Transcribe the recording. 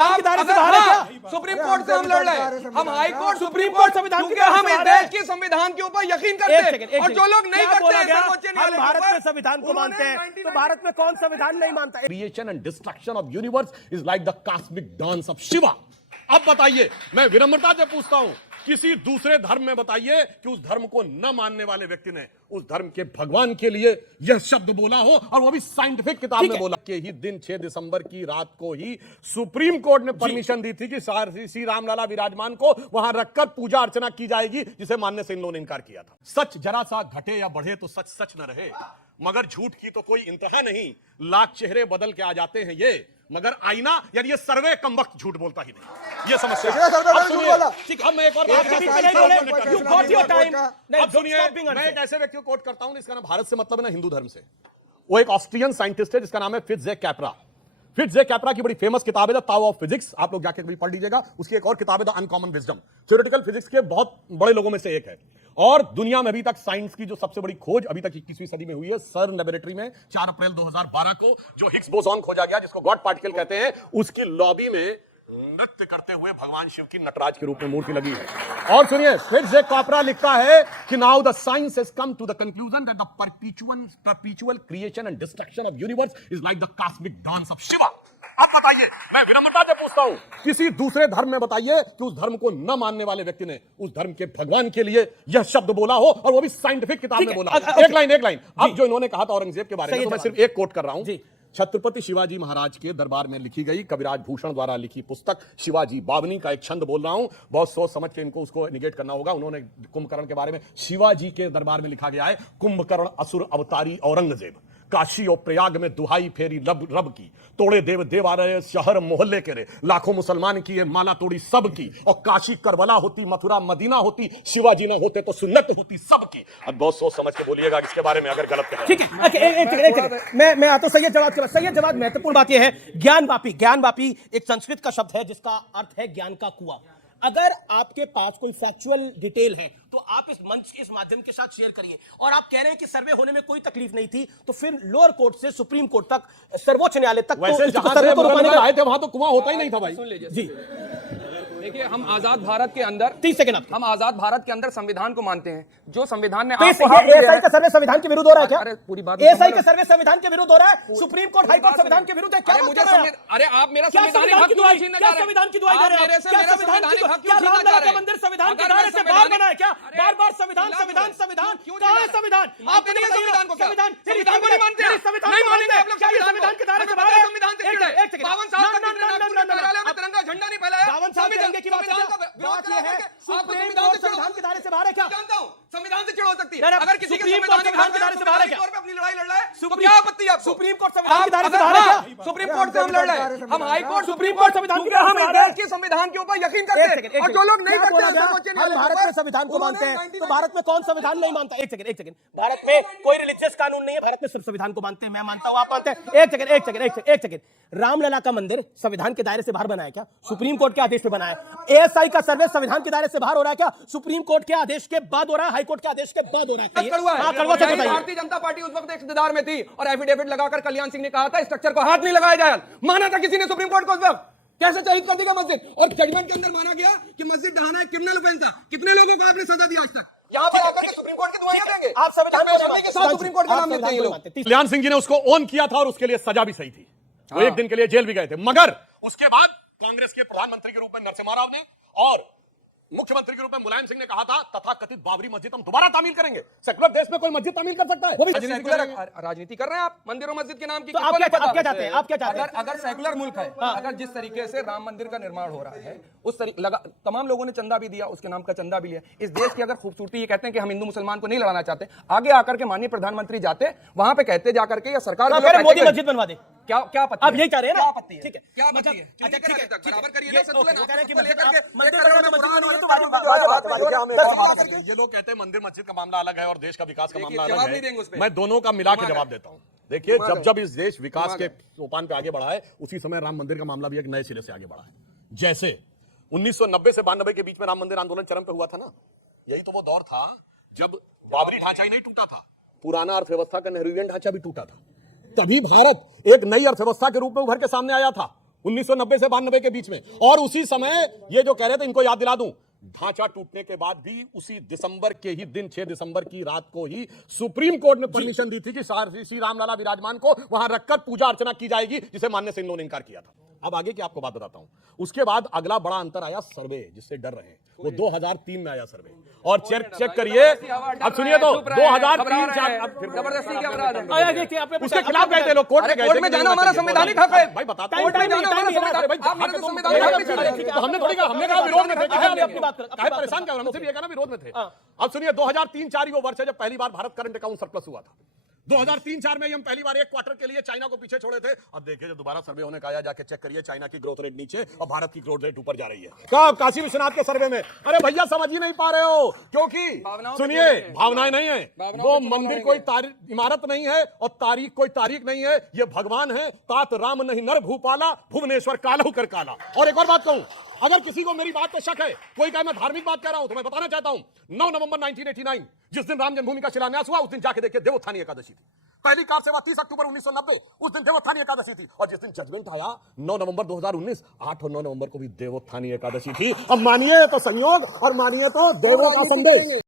Supreme court से हम लड़ रहे हैं, हम हाई कोर्ट सुप्रीम कोर्ट संविधान के, हम इस देश के संविधान के ऊपर यकीन करते हैं, और जो लोग नहीं करते हैं सर्वोच्च न्यायालय भारत में संविधान को मानते हैं, तो भारत में कौन संविधान नहीं मानता है? Creation and destruction of universe is like the cosmic dance of Shiva. अब बताइए, मैं विनम्रता से पूछता हूं, किसी दूसरे धर्म में बताइए कि उस धर्म को न मानने वाले व्यक्ति ने उस धर्म के भगवान के लिए यह शब्द बोला हो, और वो भी साइंटिफिक किताब में बोला के ही दिन 6 दिसंबर की रात को ही सुप्रीम कोर्ट ने परमिशन दी थी कि श्री रामलला विराजमान को वहां रखकर पूजा अर्चना की जाएगी, जिसे मानने से इन लोगों ने इनकार किया था। सच जरा सा घटे या बढ़े तो सच सच न रहे, मगर झूठ की तो कोई इंतहा नहीं। लाख चेहरे बदल के आ जाते हैं ये, मगर आईना यानी ये सर्वे कम वक्त झूठ बोलता ही नहीं। ये समस्या है। अब सुनिए, ठीक, अब मैं एक और बात मैं एक ऐसे व्यक्ति को कोट करता हूं जिसका नाम भारत से मतलब है ना हिंदू धर्म से। वो एक ऑस्ट्रियन साइंटिस्ट है जिसका नाम है फिट्जे कैपरा। फिट्जे कैपरा की बड़ी फेमस किताब है द ताओ ऑफ फिजिक्स, आप लोग जाके कभी पढ़ लीजिएगा। उसकी एक और किताब है the uncommon wisdom, theoretical physics के बहुत बड़े लोगों में से एक है। और दुनिया में अभी तक साइंस की जो सबसे बड़ी खोज अभी तक 21वीं सदी में हुई है, सर्न लेबोरेटरी में 4 अप्रैल 2012 को जो हिग्स बोसॉन खोजा गया, जिसको गॉड पार्टिकल कहते हैं, उसकी लॉबी में नृत्य करते हुए भगवान शिव की नटराज के रूप में मूर्ति लगी है। और सुनिए, फिट्जे कैपरा लिखता है कि now the science has come to the conclusion that the perpetual creation and destruction of universe is like the cosmic dance of Shiva. अब बताइए, मैं विनम्रता से पूछता हूं, किसी दूसरे धर्म में बताइए कि उस धर्म को न मानने वाले व्यक्ति ने उस धर्म के भगवान के लिए यह शब्द बोला हो, और वो भी साइंटिफिक किताब में बोला। एक लाइन अब जो इन्होंने कहा था औरंगजेब के बारे में, तो मैं सिर्फ एक कोट कर रहा हूं। छत्रपति शिवाजी महाराज के दरबार में लिखी गई कविराज भूषण द्वारा लिखी पुस्तक शिवाजी बावनी का एक छंद बोल रहा हूं, बहुत सोच समझ के इनको उसको निगेट करना होगा। उन्होंने कुंभकर्ण के बारे में, शिवाजी के दरबार में लिखा गया है, कुंभकर्ण असुर अवतारी औरंगजेब, काशी और प्रयाग में दुहाई फेरी रब की, तोड़े देव देवालय शहर मोहल्ले के रे, लाखों मुसलमान की ये माला तोड़ी सब की, और काशी करबला होती मथुरा मदीना होती, शिवाजी ना होते तो सुन्नत होती सबकी। अब बहुत सोच समझ के बोलिएगा इसके बारे में अगर गलत कहा। ठीक है, मैं आता हूं सही जवाब। महत्वपूर्ण बात यह है, ज्ञानवापी एक संस्कृत का शब्द है जिसका अर्थ है ज्ञान का कुआं। अगर आपके पास कोई फैक्चुअल डिटेल है तो आप इस मंच के इस माध्यम के साथ शेयर करिए। और आप कह रहे हैं कि सर्वे होने में कोई तकलीफ नहीं थी, तो फिर लोअर कोर्ट से सुप्रीम कोर्ट तक, सर्वोच्च न्यायालय तक, वैसे जहां सर्वे को रुकवाने आए थे वहां तो कुआं होता ही नहीं था भाई। सुन लीजिए जी, देखिए, हम आजाद भारत के अंदर 30 सेकंड हम आजाद भारत के अंदर संविधान को मानते हैं, जो संविधान ने एएसआई का सर्वे संविधान के विरुद्ध हो रहा है क्या? अरे पूरी बात, एएसआई का सर्वे संविधान के विरुद्ध हो रहा है, सुप्रीम कोर्ट हाई कोर्ट संविधान के विरुद्ध है। क्या अरे आप मेरा संवैधानिक हक क्यों छीनना चाह रहे हैं? संविधान की दुहाई दे रहे हैं? मेरे से मेरा संवैधानिक हक क्यों छीनना चाह रहे हैं? मंदिर संविधान के दायरे से बाहर बना है क्या? बार-बार संविधान कहां है संविधान? आप नहीं संविधान को, संविधान को नहीं मानते, नहीं मानेंगे आप लोग संविधान के दायरे से बाहर है। संविधान से चिढ़े 52 साल तक कार्यालय में तिरंगा झंडा नहीं फहराया, 52 साल तिरंगे की बात है। विरोध किया है, आप संविधान के दायरे से बाहर है क्या? जानता हूं, संविधान से चिढ़ हो सकती है। अगर अगर किसी के संविधान के दायरे से बाहर है क्या? अपनी लड़ाई लड़ रहा है तो क्या आपत्ति है आपको? सुप्रीम कोर्ट संविधान के दायरे से बाहर है क्या? सुप्रीम कोर्ट से हम लड़ रहे हैं, हम हाई कोर्ट सुप्रीम कोर्ट संविधान के हम देश के संविधान के ऊपर यकीन करते हैं, और जो लोग नहीं करते हैं सर्वोच्च न्यायालय भारत में संविधान को मानते हैं, तो भारत में कौन संविधान नहीं मानता? एक सेकंड, भारत में कोई रिलीजियस कानून नहीं है, भारत में सिर्फ संविधान को मानते हैं। मैं मानता हूं, आप मानते हैं? एक सेकंड, रामलला का मंदिर संविधान के दायरे से बाहर बना है क्या? सुप्रीम कोर्ट के आदेश पे बना है। एएसआई का सर्वे संविधान के दायरे से बाहर हो रहा है क्या? सुप्रीम कोर्ट के आदेश के बाद हो रहा है, हाई कोर्ट के आदेश के बाद हो रहा है। भारतीय जनता पार्टी उस वक्त इख्तियार में थी, और एफिडेविट लगाकर कल्याण सिंह ने कहा था स्ट्रक्चर को हाथ नहीं लगाया जाए। माना था किसी ने सुप्रीम कोर्ट को उस वक्त? कैसे शहीद कर देगा मस्जिद? और जजमेंट के अंदर माना गया कि मस्जिद ढहाना है क्रिमिनल ऑफेंस था। कितने लोगों को आपने सजा दिया आज तक? यहाँ पर आकर के सुप्रीम कोर्ट की दुआएं देंगे आप? संविधान के साथ सुप्रीम कोर्ट का नाम लेते हैं ये लोग। कल्याण सिंह जी ने उसको ऑन किया था और उसके लिए सजा भी सही थी, वो एक दिन के लिए जेल भी गए थे। मगर उसके बाद कांग्रेस के प्रधानमंत्री के रूप में नरसिम्हा राव ने और मुख्यमंत्री के रूप में मुलायम सिंह ने कहा था तथा कथित बाबरी मस्जिद हम दोबारा तामील करेंगे। सेकुलर देश में कोई मस्जिद तामील कर सकता है? वो भी राजनीति कर रहे हैं आप मंदिरों मस्जिद के नाम की। तो आप क्या चाहते हैं? अगर सेकुलर मुल्क है, अगर जिस तरीके से राम मंदिर का निर्माण हो रहा है, उस तमाम लोगों ने चंदा भी दिया, उसके नाम का चंदा भी लिया। इस देश की अगर खूबसूरती ये कहते हैं कि हम हिंदू मुसलमान को नहीं लड़ाना चाहते, आगे आकर के माननीय प्रधानमंत्री जाते वहां पे कहते जाकर के, या सरकार मोदी मस्जिद बनवा दे। क्या आप यही चाह रहे हैं ना? ठीक है, क्या आपत्ति है? बराबर करिए ना संतुलन। ये लोग कहते हैं मंदिर मस्जिद का मामला अलग है और देश का विकास का मामला अलग है। मैं दोनों का मिला के जवाब देता हूं। देखिए, जब इस देश विकास के सोपान पे आगे बढ़ा है, उसी समय राम मंदिर का मामला भी एक नए सिरे से आगे बढ़ा है। जैसे 1990 से 92 के बीच में राम मंदिर आंदोलन चरम पे हुआ था ना, यही तो वो दौर था जब बाबरी ढांचा ही नहीं टूटा था, पुराना अर्थव्यवस्था का नेहरूवियन ढांचा भी टूटा था। तभी भारत एक नई अर्थव्यवस्था के रूप में उभर के सामने आया था। 1990 से 92 के बीच में। और उसी समय ये जो कह रहे थे, इनको याद दिला दूं, ढांचा टूटने के बाद भी उसी दिसंबर के ही दिन 6 दिसंबर की रात को ही सुप्रीम कोर्ट ने परमिशन दी थी कि श्री रामलला विराजमान को वहां रखकर पूजा अर्चना की जाएगी, जिसे मानने से इन लोगों ने इनकार किया था। अब आगे की आपको बात बताता हूं। उसके बाद अगला बड़ा अंतर आया सर्वे, जिससे डर रहे हैं, वो 2003 में आया सर्वे। और चेक करिए, अब सुनिए तो 2003 जबरदस्ती के अपराध है। उसके खिलाफ गए थे लोग, कोर्ट में गए थे। कोर्ट में जाना हमारा संवैधानिक हक है भाई बताता कोर्ट में जाना हमारा संवैधानिक, आप मेरे से संवैधानिक हक नहीं छीन रहे। तो हमने थोड़ी कहा, हमने कहा विरोध में थे, काहे परेशान क्या हो रहा है? हमसे भी ये कहा ना विरोध में थे। अब सुनिए, 2003-04 वो वर्ष है जब पहली बार भारत करंट अकाउंट सरप्लस हुआ था। 2003-04 में हम पहली बार एक क्वार्टर के लिए चाइना को पीछे छोड़े थे। अब देखिए, जो दोबारा सर्वे होने का आया, जाके चेक करिए, चाइना की ग्रोथ रेट नीचे और भारत की ग्रोथ रेट ऊपर जा रही है। कब? काशी विश्वनाथ के सर्वे में। अरे भैया समझ ही नहीं पा रहे हो, क्योंकि सुनिए, भावनाएं नहीं है, वो मंदिर कोई इमारत नहीं है और तारीख कोई तारीख नहीं है, ये भगवान है। तात राम नहीं नर भूपाला, भुवनेश्वर कालहु कर काला। और एक और बात कहूं, अगर किसी को मेरी बात पे शक है, कोई कहे मैं धार्मिक बात कह रहा हूं, तो मैं बताना चाहता हूं, 9 नवंबर 1989 जिस दिन राम जन्मभूमि का शिलान्यास हुआ, उस दिन जाके देखिए देवोत्थानी एकादशी थी। पहली कार सेवा 30 अक्टूबर 1990, उस दिन देवोत्थानी एकादशी थी। और जिस दिन जजमेंट आया 9 नवंबर 2019, 8 और 9 नवंबर को भी देवोत्थानी एकादशी थी। अब मानिए तो संयोग और मानिए तो देवों का संदेश।